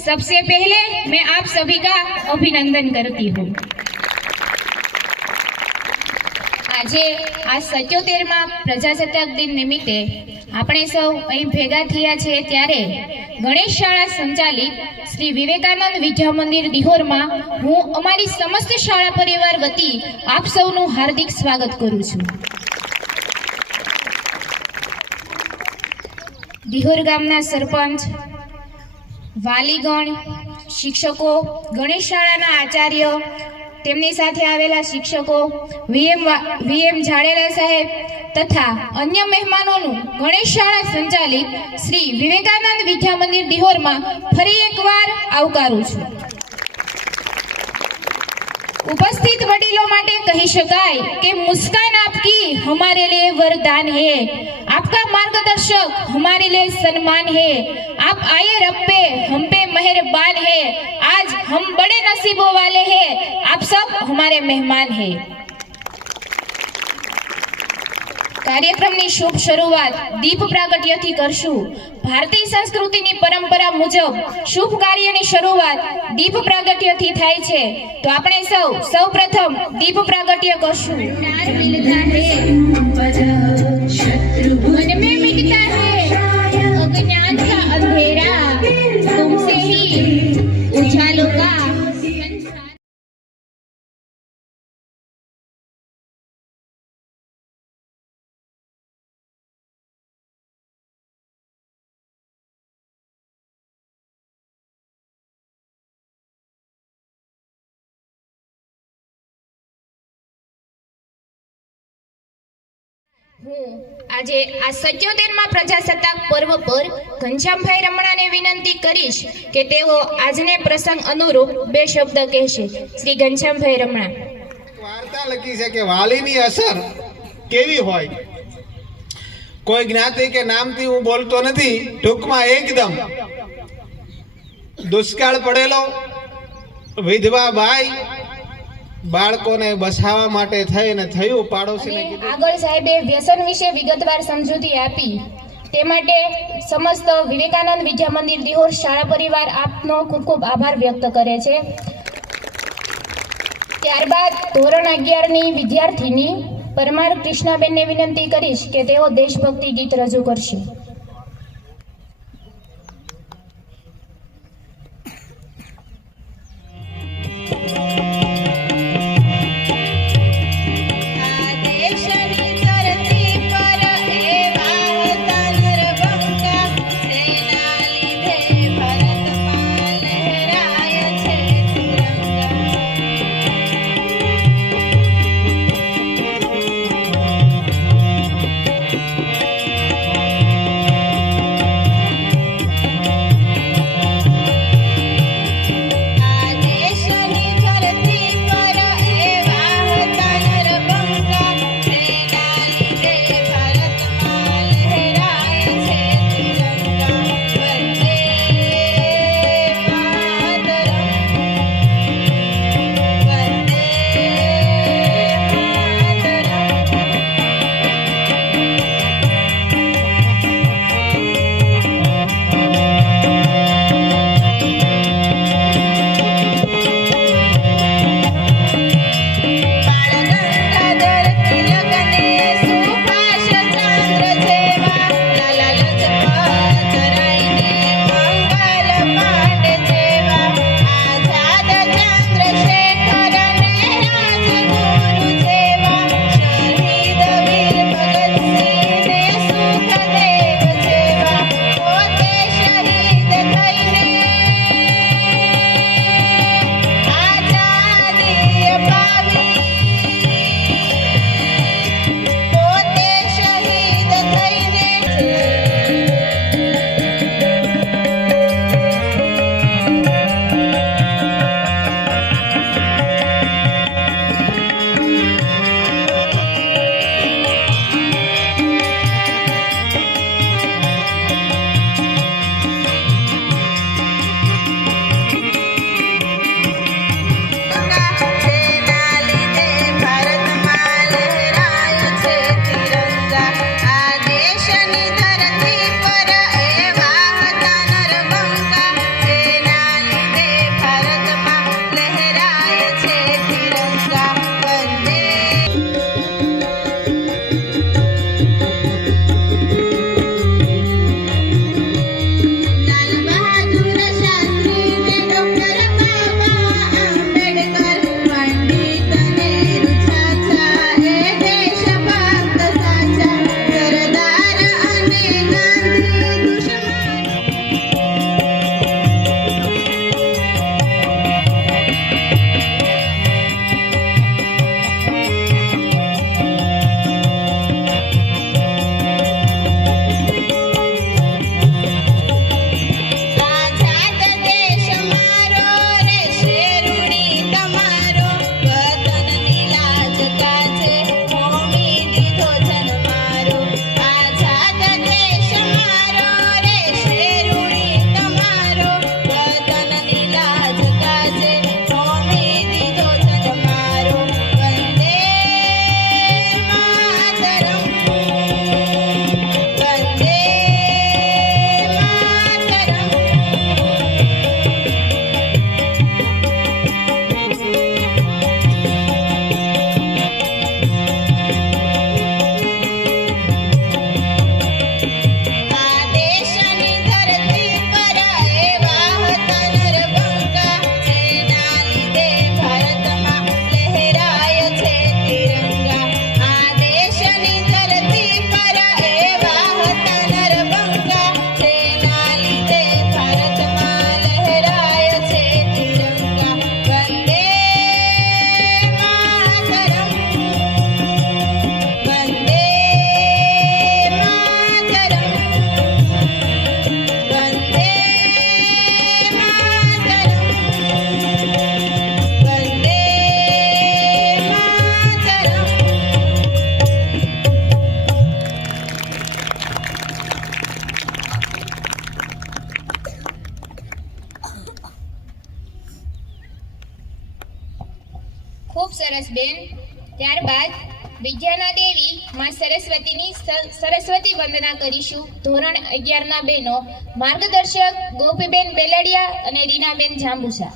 सबसे पहले मैं आप सभी का अभिनंदन करती हूँ। આજે આ 77મા પ્રજાસત્તાક દિન નિમિત્તે આપણે સૌ અહીં ભેગા થયા છે ત્યારે ગણેશ શાળા સંચાલિત શ્રી વિવેકાનંદ વિદ્યા મંદિર દિહોરમાં હું અમારી સમસ્ત શાળા પરિવાર વતી આપ સૌનું હાર્દિક સ્વાગત કરું છું। દિહોર ગામના સરપંચ, વાલીગણ, શિક્ષકો, ગણેશ શાળાના આચાર્ય, તેમની સાથે આવેલા શિક્ષકો, વીએમ જાડેલા સાહેબ તથા અન્ય મહેમાનોનું ગણેશ શાળા સંચાલિત શ્રી વિવેકાનંદ વિદ્યા મંદિર દિહોરમાં ફરી એકવાર આવકારું છું। उपस्थित वडीलों माटे कही शकाय कि मुस्कान आपकी हमारे लिए वरदान है, आपका मार्गदर्शक हमारे लिए सम्मान है, आप आए रब पे हम पे मेहरबान है, आज हम बड़े नसीबों वाले हैं, आप सब हमारे मेहमान हैं। कार्यक्रमની શુભ શરૂઆત દીપ પ્રાગટ્યથી કરશું। ભારતીય સંસ્કૃતિની પરંપરા મુજબ શુભ કાર્યની શરૂઆત દીપ પ્રાગટ્યથી થાય છે, તો આપણે સૌપ્રથમ દીપ પ્રાગટ્ય કરશું। मन में मिटता है अज्ञान का अंधेरा, तुमसे ही उजालों का હું આજે આ 77મા પ્રજાસત્તાક પર્વ પર ઘનશ્યામભાઈ રમણાને વિનંતી કરીશ કે તેઓ આજને પ્રસંગ અનુરૂપ બે શબ્દ કહેશે। શ્રી ઘનશ્યામભાઈ રમણા। વાર્તા લખી છે કે વાલીની અસર કેવી હોય। કોઈ જ્ઞાતિ કે નામથી હું બોલતો નથી, ટૂંકમાં એકદમ દુષ્કાળ પડેલો વિધવા બાઈ બાળકોને બસાવવા માટે થઈને થયું પાડોશીને કીધું। આગળ સાહેબે વ્યસન વિશે વિગતવાર સમજૂતી આપી, તે માટે સમસ્ત વિવેકાનંદ વિદ્યા મંદિર દિહોર શાળા પરિવાર આપનો ખૂબ ખૂબ આભાર વ્યક્ત કરે છે। ત્યારબાદ ધોરણ 11ની વિદ્યાર્થીની પરમાર કૃષ્ણાબેનને વિનંતી કરીશ કે તેઓ દેશભક્તિ ગીત રજૂ કરશે। ખૂબ સરસ બેન. ત્યારબાદ વિદ્યાના દેવી માં સરસ્વતીની સરસ્વતી વંદના કરીશું. ધોરણ 11 ના બહેનો માર્ગદર્શક ગોપીબેન બેલડિયા અને રીનાબેન જાંબુસા.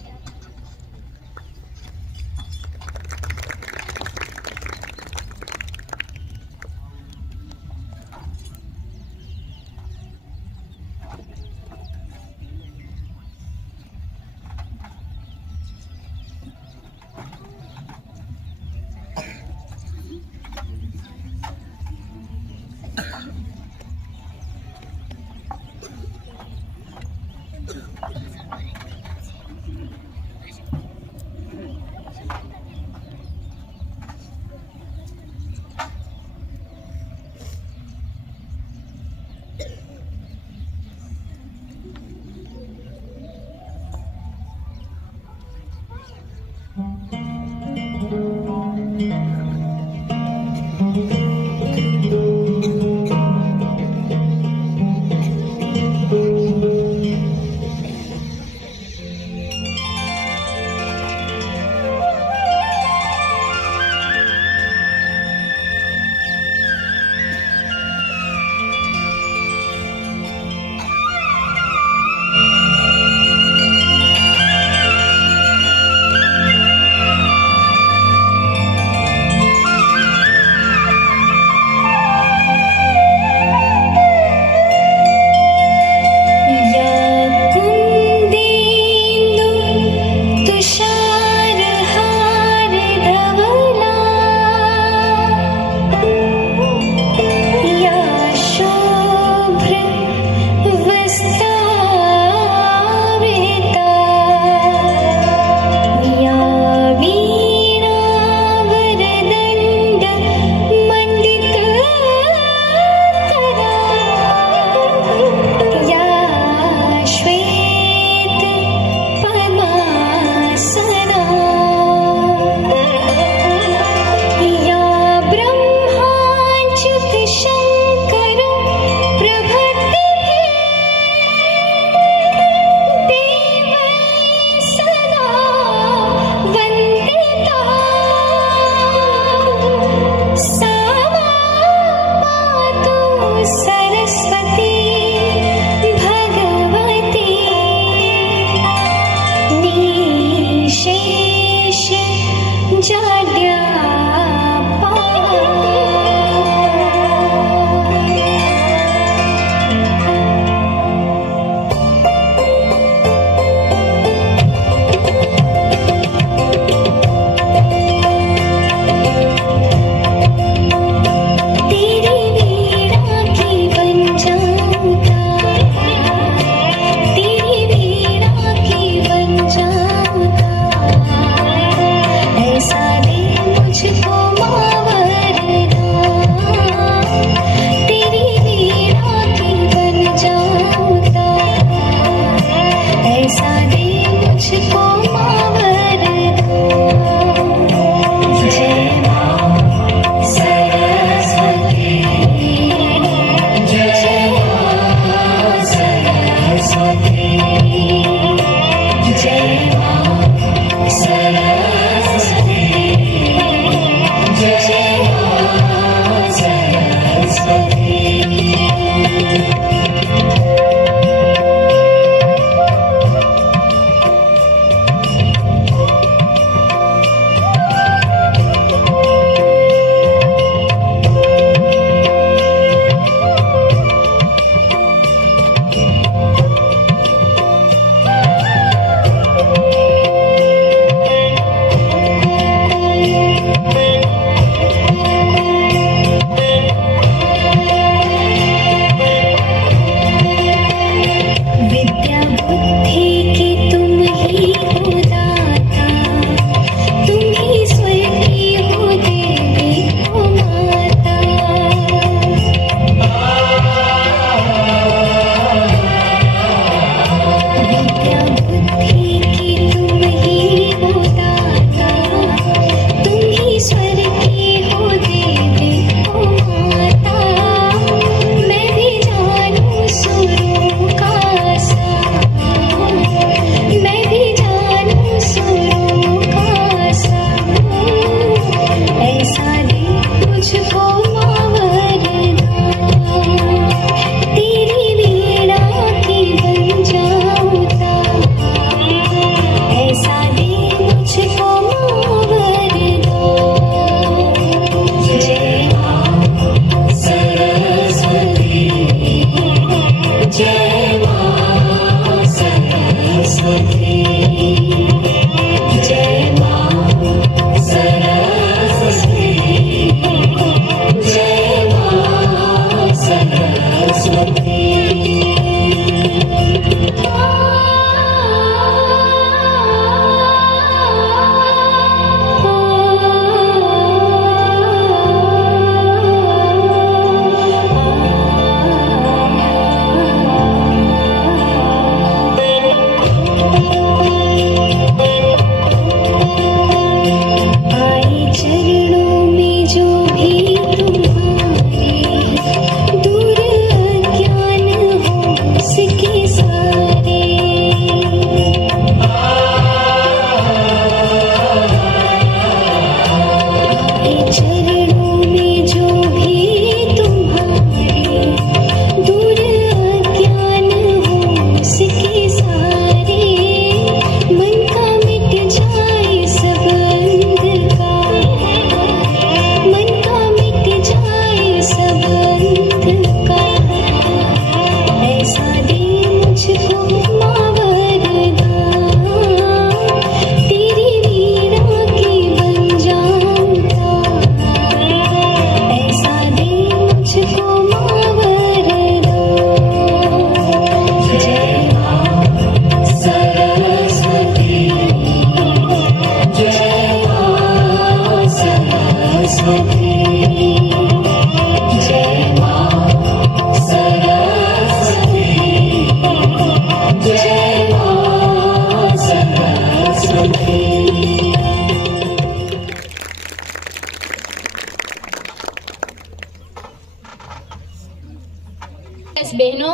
બહેનો,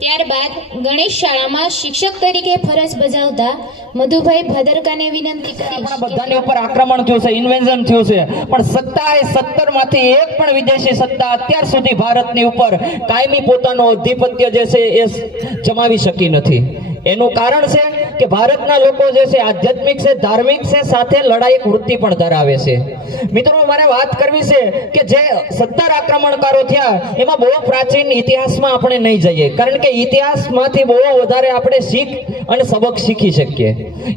ત્યારબાદ ગણેશ શાળામાં શિક્ષક તરીકે ફરજ બજાવતા મધુભાઈ ભાદરકાને વિનંતી આપણા કરીશ બધાની ઉપર આક્રમણ થયું છે, ઇન્વેન્શન થયું છે, પણ સત્તા એ 17 માંથી એક પણ વિદેશી સત્તા અત્યાર સુધી ભારતની ઉપર કાયમી પોતાનો અધિપત્ય જે છે એ જમાવી શકી નથી. એનું કારણ છે કે ભારતના લોકો જે છે આધ્યાત્મિક છે, ધાર્મિક છે, સાથે લડાયક વૃત્તિ પણ ધરાવે છે. મિત્રો, મારે વાત કરવી છે કે જે 17 આક્રમણકારો થયા એમાં બહુ પ્રાચીન ઇતિહાસમાં આપણે નહીં જઈએ, કારણ કે ઇતિહાસમાંથી બહુ વધારે આપણે શીખ અને સબક શીખી શકીએ.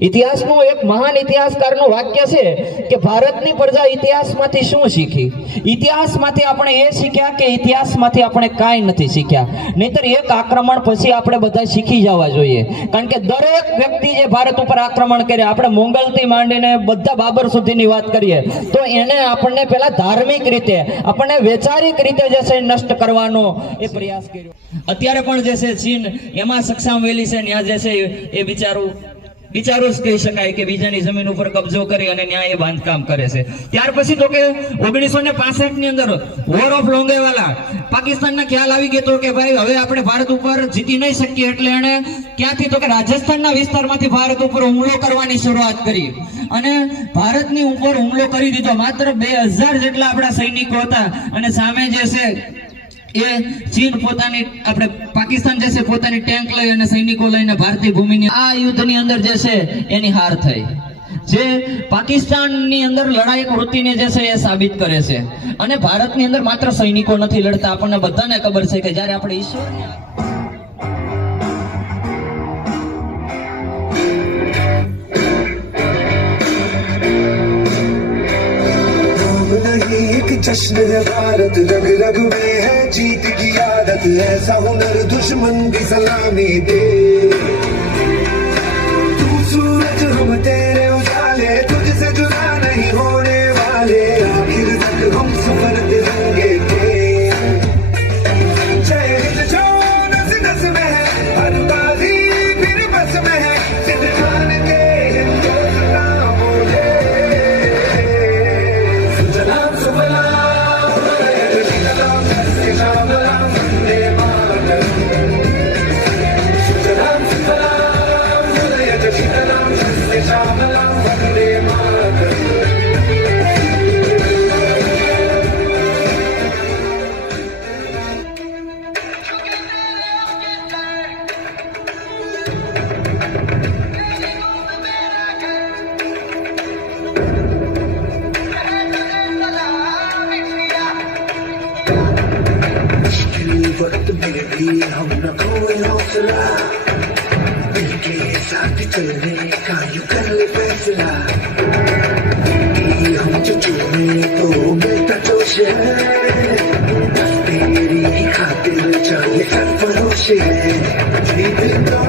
ઇતિહાસનું એક મહાન ઇતિહાસકારનું વાક્ય છે કે ભારતની પ્રજા ઇતિહાસમાંથી શું શીખી? ઇતિહાસમાંથી આપણે એ શીખ્યા કે ઇતિહાસમાંથી આપણે કાંઈ નથી શીખ્યા. નહીંતર એક આક્રમણ પછી આપણે બધા શીખી જવા જોઈએ, કારણ કે દરેક વ્યક્તિ જે ભારત ઉપર આક્રમણ કરે, આપણે મોંગલથી માંડીને બધા બાબર સુધીની વાત કરીએ તો એને આપણને પહેલા ધાર્મિક રીતે, આપણને વૈચારિક રીતે જે છે નષ્ટ કરવાનો એ પ્રયાસ કર્યો. અત્યારે પણ જે છે ચીન એમાં સક્ષમ વેલી છે, ત્યાં જે છે એ વિચારું જ કહી શકાય કે બીજાની જમીન ઉપર કબજો કરી અને ન્યાય બાંધકામ કરે છે. ત્યાર પછી તો કે 1965 ની અંદર વોર ઓફ લોંગેવાલા પાકિસ્તાનના ખ્યાલ આવી ગયો તો કે ભાઈ હવે આપણે ભારત ઉપર જીતી નહીં શકીએ, એટલે એને ક્યાંથી તો કે રાજસ્થાનના વિસ્તારમાંથી ભારત ઉપર હુમલો કરવાની શરૂઆત કરી અને ભારતની ઉપર હુમલો કરી દીધો. માત્ર 2000 જેટલા આપણા સૈનિકો હતા અને સામે જે છે એ ચીન પોતાની, આપણે પાકિસ્તાન જે છે પોતાની ટેન્ક લઈ અને સૈનિકો લઈને ભારતીય ભૂમિની આ યુદ્ધની અંદર જે છે એની હાર થઈ, જે પાકિસ્તાનની અંદર લડાયક વૃત્તિને જે છે એ સાબિત કરે છે. અને ભારતની અંદર માત્ર સૈનિકો નથી લડતા, આપણને બધાને ખબર છે કે જ્યારે આપણે ઈશ્વરને एक जश्न है भारत, रग रग में है जीत की आदत, ऐसा हुनर दुश्मन की सलामी दे. तू सूरज हम तेरे उजाले, तुझसे जुदा नहीं होने वाले, आखिर तक हम सफर तिरंगे के. जय हिंद जो नस नस में है, हर बाजी फिर बस में है, सिद्ध जान के हिंदुस्तान बोले. सुजलाम सुफलाम सुजलाम श्यामलाम वंदे मातरम. सुजलाम सुफलाम सुजलाम श्यामलाम वंदे मातरम. वक्त में भी हम न खोए हौसला, मिलके साथ चलने का यूं कर ले फैसला. हम जो चुने तो मिलता जोश है, बस तेरी ही खातिर चाहिए सरफरोश है. जीत का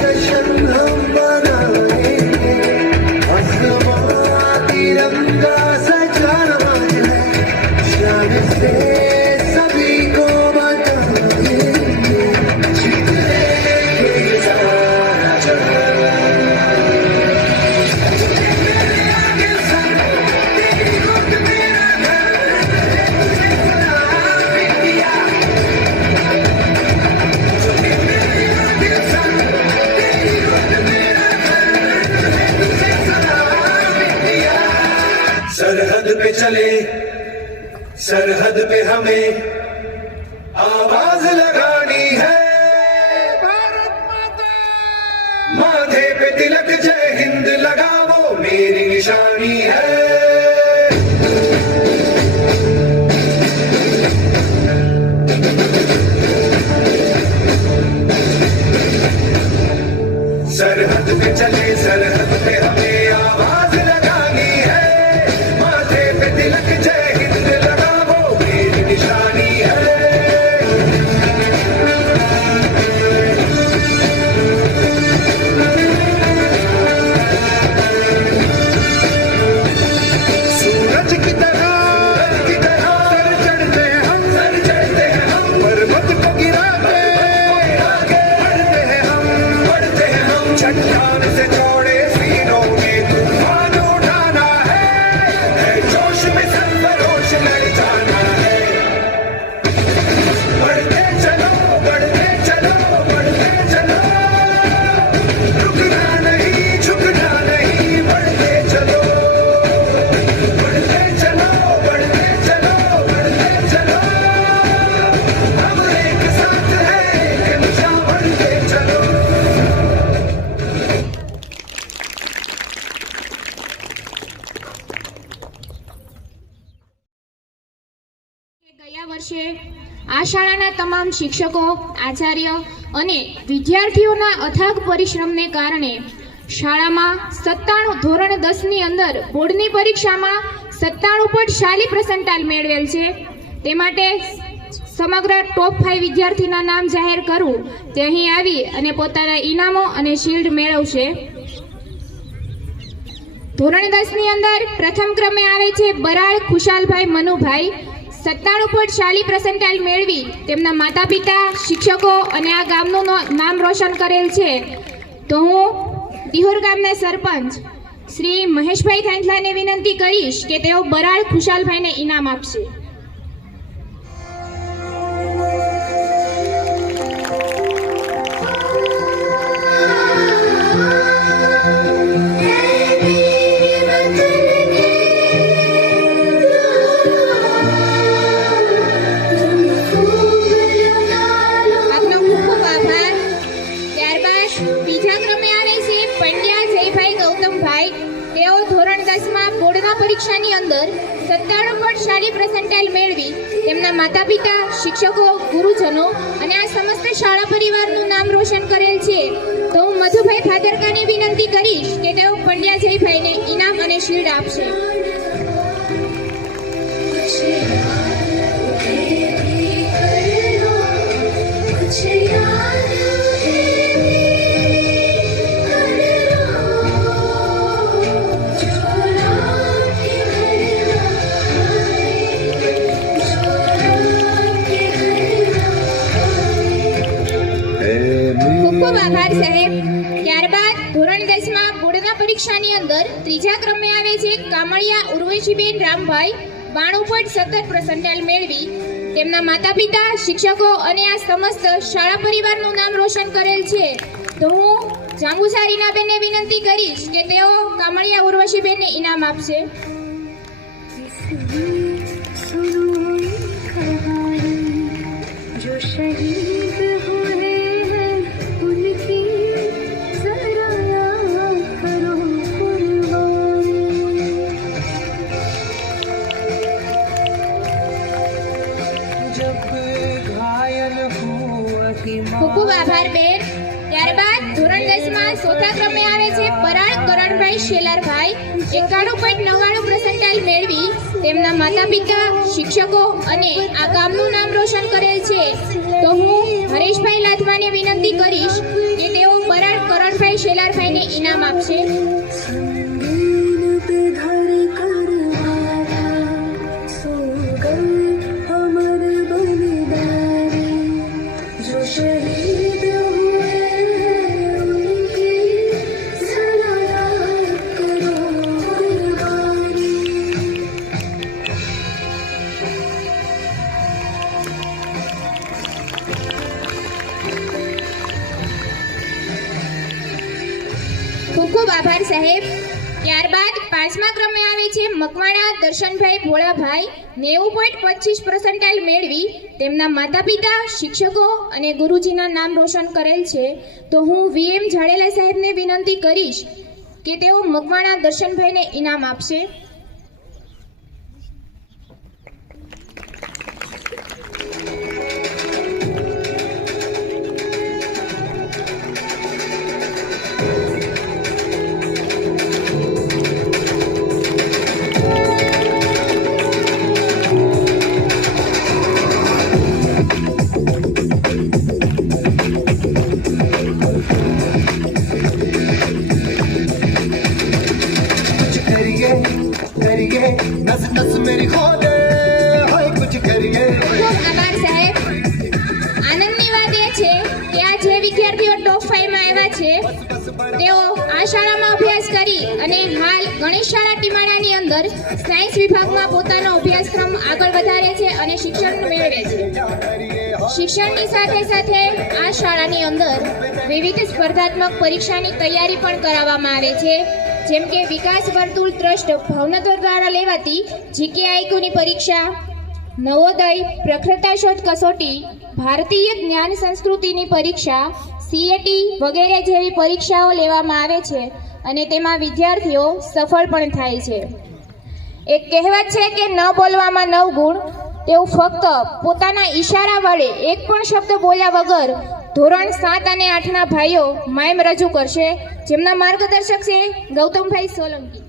जश्न हम मनाएंगे, आसमां तिरंगा सजा रहा है, शान से सभी को सरहद पे चले, सरहद पे हमें आवाज लगानी है. भारत माता, माथे पे तिलक जय हिंद लगाओ, मेरी निशानी है. सरहद पे चले, सरहद पे हमें आवाज लगानी है, माथे पे तिलक जय हिंद लगाओ, मेरी निशानी है. सूरज की तरह વર્ષે આ શાળાના તમામ શિક્ષકો, આચાર્ય અને વિદ્યાર્થીઓના અથાગ પરિશ્રમને કારણે શાળામાં 97 ધોરણ 10ની અંદર બોર્ડની પરીક્ષામાં 97% મેળવેલ છે. તે માટે સમગ્ર ટોપ 5 વિદ્યાર્થીના નામ જાહેર કરવું તે અહીં આવી અને પોતાના ઇનામો અને શિલ્ડ મેળવશે. ધોરણ 10ની અંદર પ્રથમ ક્રમે આવે છે બરાળ ખુશાલભાઈ મનુભાઈ. 97% મેળવી તેમના માતા પિતા, શિક્ષકો અને આ ગામનું નામ રોશન કરેલ છે. તો હું દિહોર ગામના સરપંચ શ્રી મહેશભાઈ થાંથલાને વિનંતી કરીશ કે તેઓ બરાળ ખુશાલભાઈને ઇનામ આપશે. પરીક્ષાની અંદર 97% મેળવી તેમના માતા પિતા, શિક્ષકો, ગુરુજનો અને આ સમસ્ત શાળા પરિવારનું નામ રોશન કરેલ છે. તો હું મધુભાઈ ભાદરકાને વિનંતી કરીશ કે તેઓ પંડ્યા જયભાઈને ઇનામ અને શિલ્ડ આપશે. આભાર સાહેબ. ત્યારબાદ ધોરણ 10માં બોર્ડના પરીક્ષાની અંદર ત્રીજા ક્રમે આવે છે કામળિયા ઉર્વશીબેન રામભાઈ. 92% મેળવી તેમના માતા પિતા, શિક્ષકો અને આ સમસ્ત શાળા પરિવારનું નામ રોશન કરેલ છે. તો હું જાંબુસા રીનાબેનને વિનંતી કરીશ કે તેઓ કામળિયા ઉર્વશીબેનને ઇનામ આપશે. જો શહીદ હુએ હૈ ઉનકી ઝરા યાદ કરો કુરબાની. ખૂબ ખૂબ આભાર બેન. ત્યારબાદ ધોરણ 10માં ચોથા ક્રમે આવે છે બરાળ કરણભાઈ શેલારભાઈ. 91.99% મેળવી તેમના માતા પિતા, શિક્ષકો અને આ ગામનું નામ રોશન કરેલ છે. તો હું હરેશભાઈ લાધવાને વિનંતી કરીશ કે તેઓ બરાળ કરણભાઈ શેલારભાઈને ઇનામ આપશે. ખૂબ ખૂબ આભાર સાહેબ. ત્યારબાદ પાંચમા ક્રમે આવે છે મકવાણા દર્શનભાઈ ભોળાભાઈ. 90.25% મેળવી તેમના માતા પિતા, શિક્ષકો અને ગુરુજીના નામ રોશન કરેલ છે. તો હું VM જાડેલા સાહેબને વિનંતી કરીશ કે તેઓ મકવાણા દર્શનભાઈને ઇનામ આપશે. नस नस मेरी खोले हाय कुछ करिए. ખૂબ આભાર સાહેબ. આનંદની વાત એ છે કે આ જે વિદ્યાર્થીઓ ટોપ 5 માં આવ્યા છે તેઓ આ શાળામાં અભ્યાસ કરી અને હાલ ગણેશ શાળા ટીમાણાની અંદર સાયન્સ વિભાગમાં પોતાનો અભ્યાસક્રમ આગળ વધારે છે અને શિક્ષણ મેળવે છે. શિક્ષણની સાથે સાથે આ શાળાની અંદર વિવિધ સ્પર્ધાત્મક પરીક્ષાની તૈયારી પણ કરાવવામાં આવે છે. જેમ કે વિકાસ વર્તુળ ટ્રસ્ટ ભાવનગર દ્વારા લેવાતી GKIQ ની પરીક્ષા, નવોદય, પ્રખરતા શોધ કસોટી, ભારતીય જ્ઞાન સંસ્કૃતિની પરીક્ષા, CAT વગેરે જેવી પરીક્ષાઓ લેવામાં આવે છે અને તેમાં વિદ્યાર્થીઓ સફળ પણ થાય છે. એક કહેવત છે કે ન બોલવામાં 9 ગુણ, તેઓ ફક્ત પોતાના ઈશારા વડે એક પણ શબ્દ બોલ્યા વગર ધોરણ 7 અને 8ના ભાઈઓ માઇમ રજૂ કરશે, જેમના માર્ગદર્શક છે ગૌતમભાઈ સોલંકી.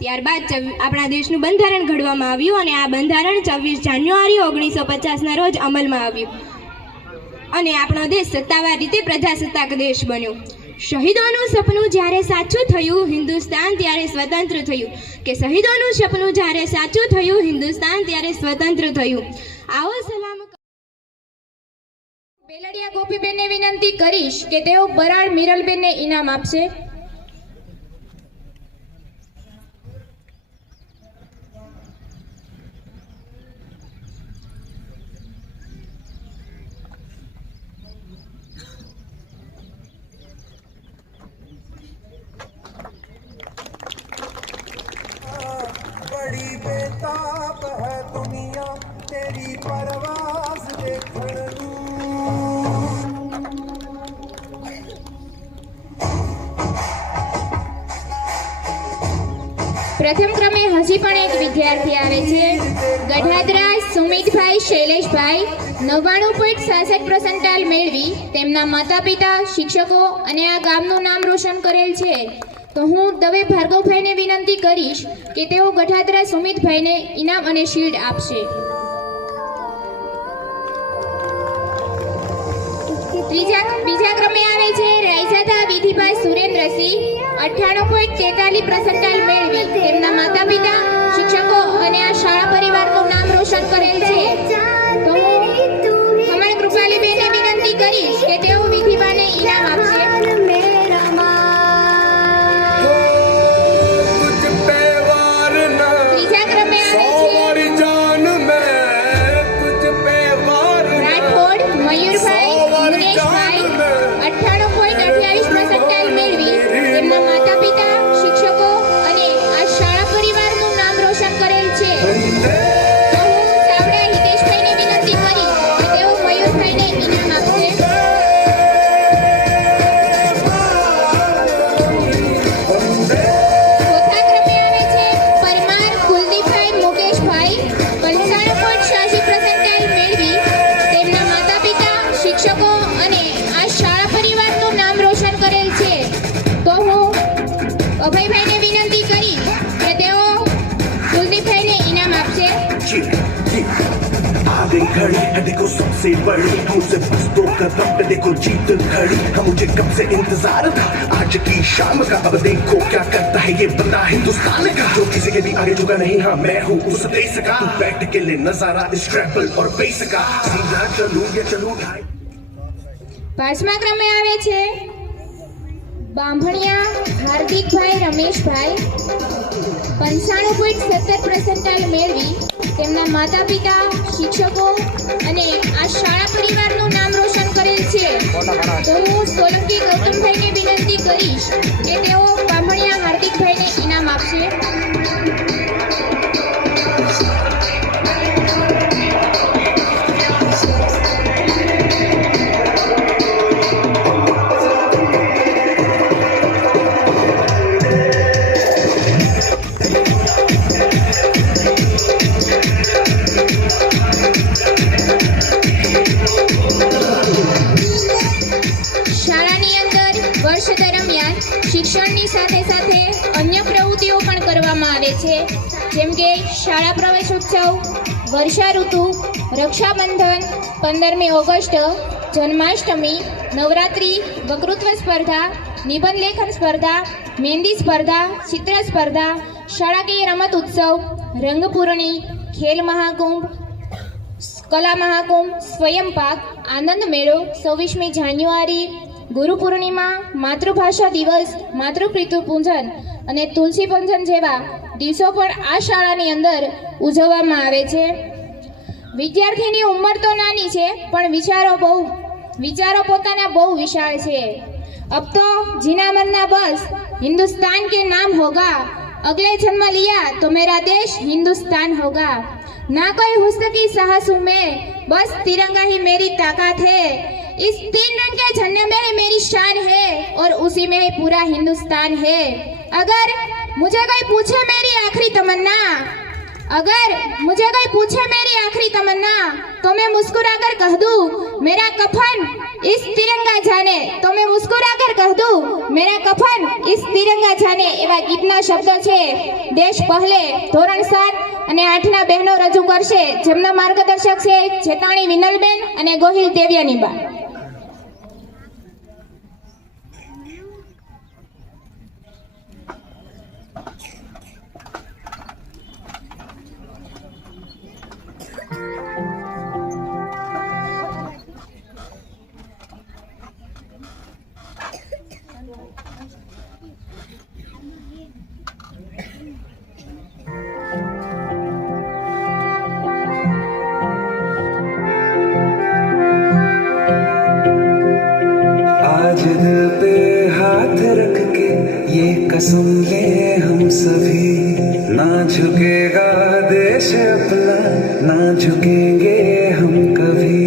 ત્યારબાદ આપણા દેશનું બંધારણ ઘડવામાં આવ્યું અને આ બંધારણ 24 જાન્યુઆરી 1950ના રોજ અમલમાં આવ્યું અને આપણો દેશ સત્તાવાર રીતે પ્રજાસત્તાક દેશ બન્યો. શહીદોનું સપનું જ્યારે સાચું થયું હિન્દુસ્તાન ત્યારે સ્વતંત્ર થયું, કે શહીદોનું સપનું જ્યારે સાચું થયું હિન્દુસ્તાન ત્યારે સ્વતંત્ર થયું. આવો સલામ. બેલડિયા ગોપીબેનને વિનંતી કરીશ કે તેઓ બરાડ મિરલબેનને ઇનામ આપશે. बड़ी बेताब है दुनिया तेरी परवाज देखणू. પ્રથમ ક્રમે હજી પણ એક વિદ્યાર્થી આવે છે. ગઢાદરા સુમિતભાઈ શૈલેષભાઈ 99.66% મેળવી તેમના માતા પિતા, શિક્ષકો અને આ ગામનું નામ રોશન કરેલ છે. તો હું દવે ભાર્ગવભાઈને વિનંતી કરીશ કે તેઓ ગઢાદરા સુમિતભાઈને ઇનામ અને શીલ્ડ આપશે. બીજા ક્રમે આવે છે રાયજાદા વિધિભાઈ સુરેન્દ્રસિંહ 98.43% મેળવી તેમના માતા પિતા, શિક્ષકો અને આ શાળા પરિવારનું નામ રોશન કરેલ છે. તો હું કમળ કૃપાલીબેનને વિનંતી કરીશ કે તેઓ વિધિભાઈને ઇનામ આપશે. ત્રીજા ક્રમે આવે છે રાઠોડ મયુરભાઈ મુનેશભાઈ 98.28% મેળવી તેમના માતા પિતા, શિક્ષકો અને આ શાળા પરિવારનું નામ રોશન કરેલ છે. તો હું ચાવડા હિતેશભાઈને વિનંતી કરીશ કે તેઓ મયુરભાઈને ઇનામ આપશે. ચોથા ક્રમે આવે છે પરમાર કુલદીપભાઈ મુકેશભાઈ 95.86% મેળવી તેમના માતા પિતા, શિક્ષકો અને આ શાળા પરિવારનું નામ રોશન કરેલ છે. તો હું અભયભાઈને વિનંતી કરીશ કે તેઓ કુલદીપભાઈને ઇનામ આપશે. आ गई घड़ी है देखो सबसे बड़ी, मुझसे बस 2 कदम पे देखो जीत खड़ी है. मुझे कब से इंतजार था आज की शाम का, अब देखो क्या करता है ये बंदा हिंदुस्तान का, जो किसी के भी आगे झुका नहीं. हाँ मैं हूँ उस देश का, तू बैठ के ले नजारा इस ट्रैवल और बेस का. सीधा चलूं या चलूं ढाई. પાંચમા ક્રમે આવે છે બાંભણિયા હાર્દિકભાઈ રમેશભાઈ 95.17% મેળવી તેમના માતા પિતા, શિક્ષકો અને આ શાળા પરિવારનું નામ રોશન કરેલ છે. તો હું સોલંકી ગૌતમભાઈને વિનંતી કરીશ કે તેઓ બાંભણિયા હાર્દિકભાઈને ઇનામ આપશે. શાળાની અંદર વર્ષ દરમિયાન શિક્ષણની સાથે સાથે અન્ય પ્રવૃત્તિઓ પણ કરવામાં આવે છે, જેમ કે શાળા પ્રવેશોત્સવ, વર્ષા ઋતુ, રક્ષાબંધન, 15મી ઓગસ્ટ, જન્માષ્ટમી, નવરાત્રી, વક્તૃત્વ સ્પર્ધા, નિબંધ લેખન સ્પર્ધા, મહેંદી સ્પર્ધા, ચિત્ર સ્પર્ધા, શાળાકીય રમત ઉત્સવ, રંગપૂર્ણી, ખેલ મહાકુંભ, કલા મહાકુંભ, સ્વયંપાક, આનંદ મેળો, 26મી જાન્યુઆરી, ગુરુ પૂર્ણિમા, માતૃભાષા દિવસ, માતૃપિતૃ પૂજન અને તુલસી પૂજન જેવા દિવસો પણ આ શાળાની અંદર ઉજવવામાં આવે છે. વિદ્યાર્થીની ઉંમર તો નાની છે પણ વિચારો પોતાના બહુ વિશાળ છે. अब तो जीना मरना बस हिंदुस्तान के नाम होगा, अगले जन्म लिया तो मेरा देश हिंदुस्तान होगा. ना कोई हुस्न की साहस हूँ मैं, बस तिरंगा ही मेरी ताकत है. इस 3 रंग के झंडे में मेरी शान है और उसी में ही पूरा हिंदुस्तान है. अगर मुझे कोई पूछे मेरी आखिरी तमन्ना अगर मुझे कोई पूछे मेरी आखिरी तमन्ना तो मैं मुस्कुराकर कह दूं मेरा कफन इस तिरंगा जाने, तो मैं मुस्कुराकर कह दूं मेरा कफन इस तिरंगा जाने એવા ગીતના શબ્દો છે દેશ પહેલે ધોરણ 7 અને 8 ના બહેનો રજૂ કરશે, જેમના માર્ગદર્શક છે જેતાણી વિનલબેન અને ગોહિલ દેવ્યાનીબા. आज दिल पे हाथ रख के ये कसम ले हम सभी, ना झुकेगा देश अपना, ना झुकेंगे हम कभी.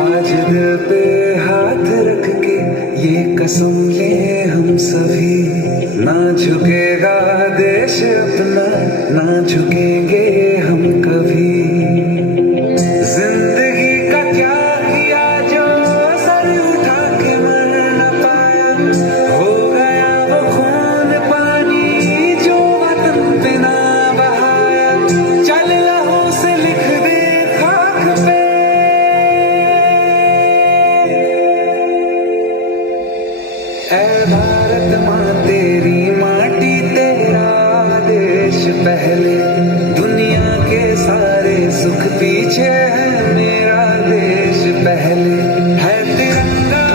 आज दिल पे हाथ रख के ये कसम ले हम सभी, ना झुकेगा देश अपना, ना झुकेंगे हम कभी. जिंदगी का क्या किया जो सर उठा के मर न पाया, हो गया वो खून पानी जो वतन पे ना बहाया. चल लहू से लिख दे खाक पे ऐ भारत माँ तेरी माटी तेरा देश पहले, दुनिया के सारे सुख पीछे है मेरा देश पहले. है तिरंगा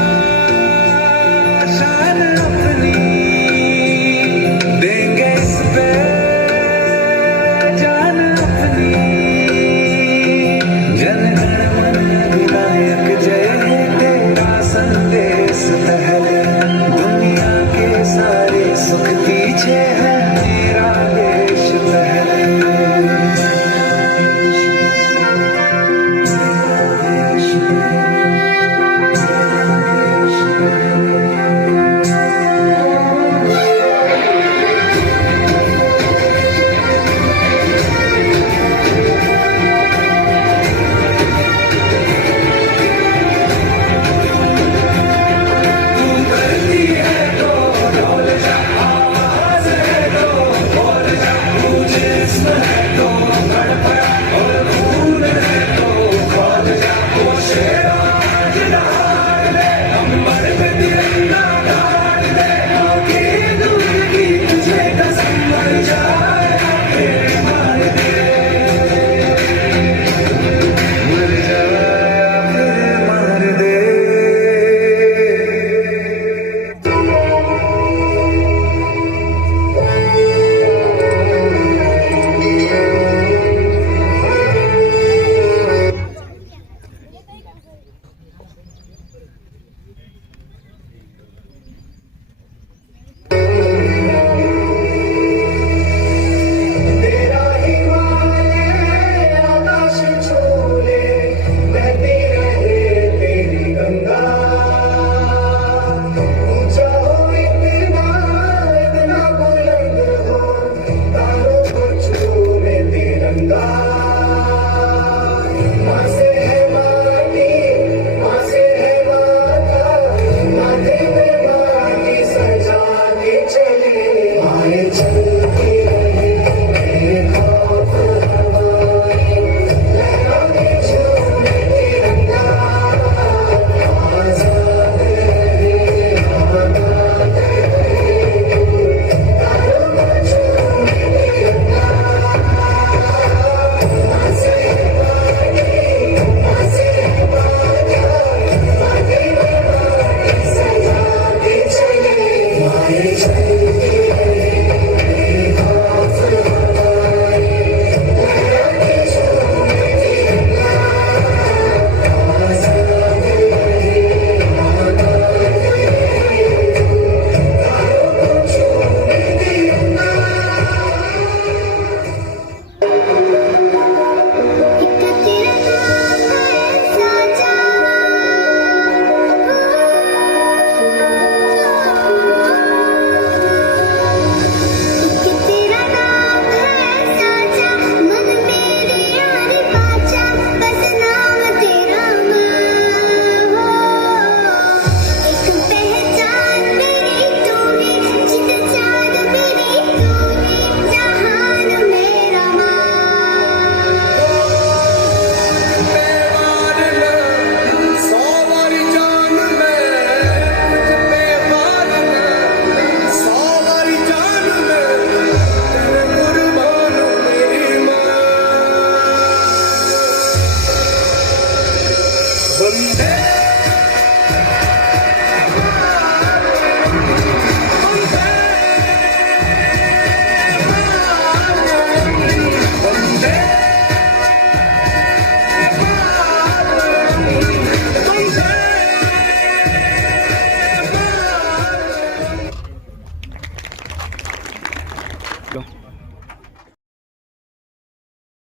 शान अपनी, देंगे इस पे जान अपनी. जन गण मन विनायक जय हे तेरा संदेश पहले, दुनिया के सारे सुख पीछे है मेरा देश पहले.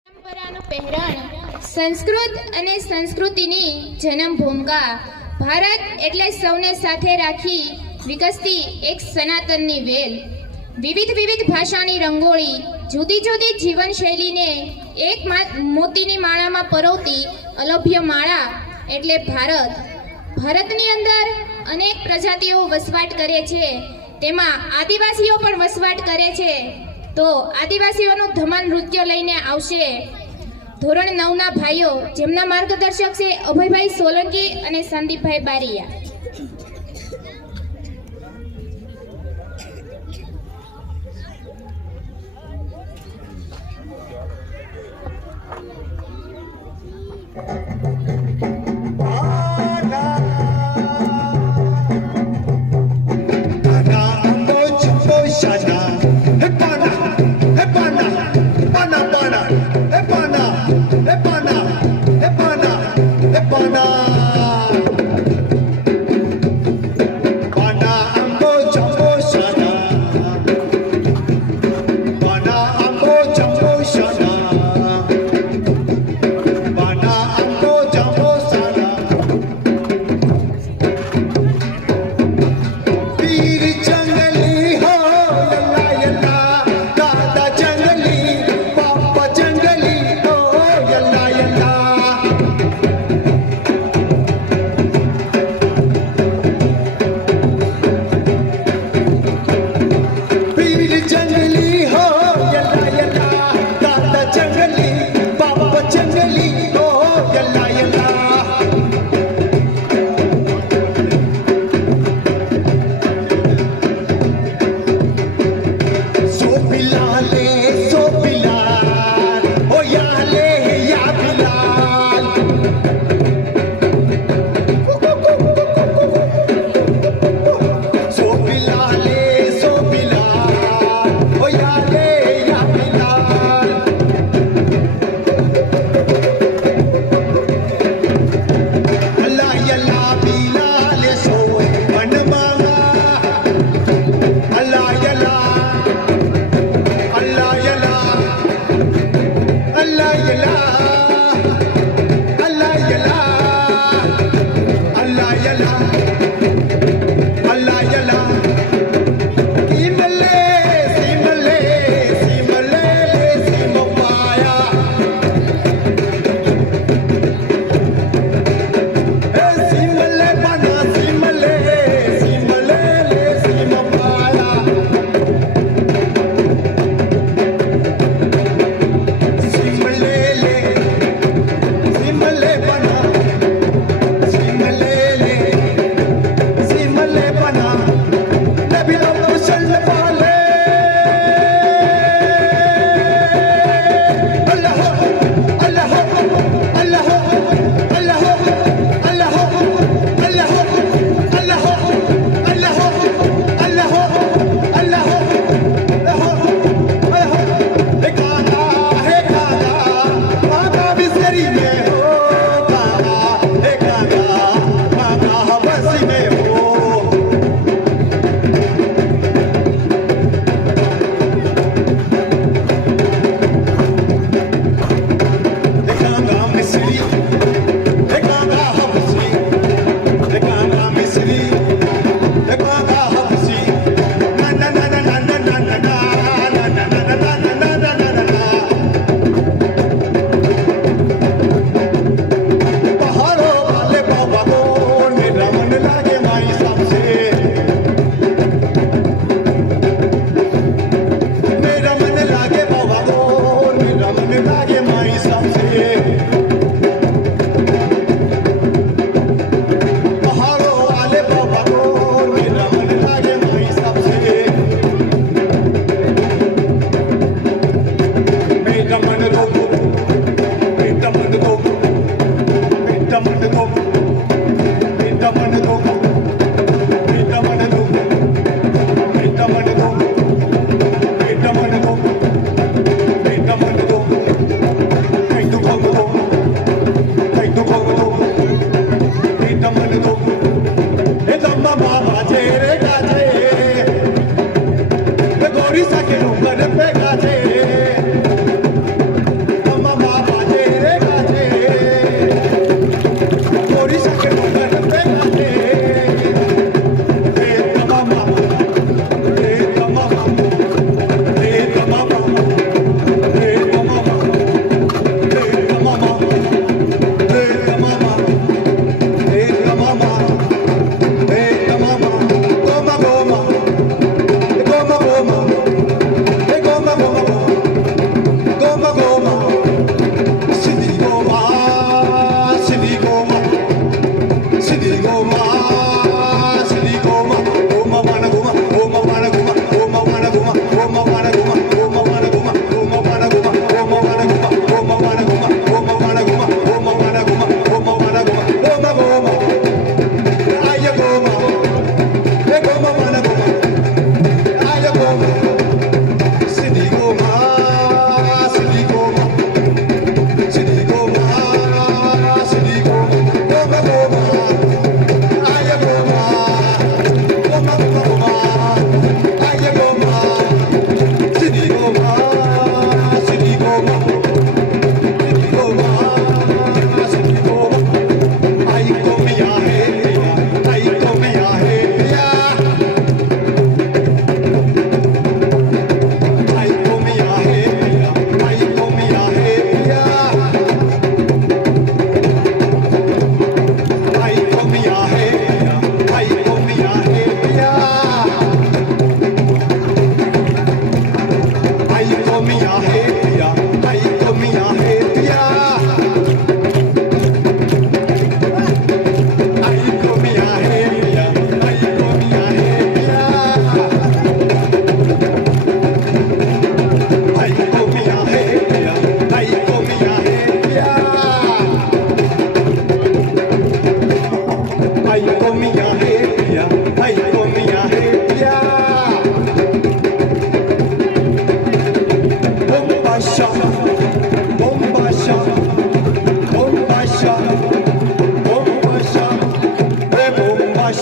પરંપરાનું પહેરણ સંસ્કૃત અને સંસ્કૃતિની જન્મભૂમિકા ભારત એટલે સૌને સાથે રાખી વિકસતી એક સનાતનની વેલ વિવિધ ભાષાની રંગોળી જુદી જુદી જીવનશૈલીને એક મોતીની માળામાં પરોવતી અલભ્ય માળા એટલે ભારતની અંદર અનેક પ્રજાતિઓ વસવાટ કરે છે તેમાં આદિવાસીઓ પણ વસવાટ કરે છે તો આદિવાસીઓનું ધમાલ નૃત્ય લઈને આવશે ધોરણ 9 ના ભાઈઓ જેમના માર્ગદર્શક છે અભયભાઈ સોલંકી અને સંદીપભાઈ બારિયા.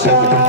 आशा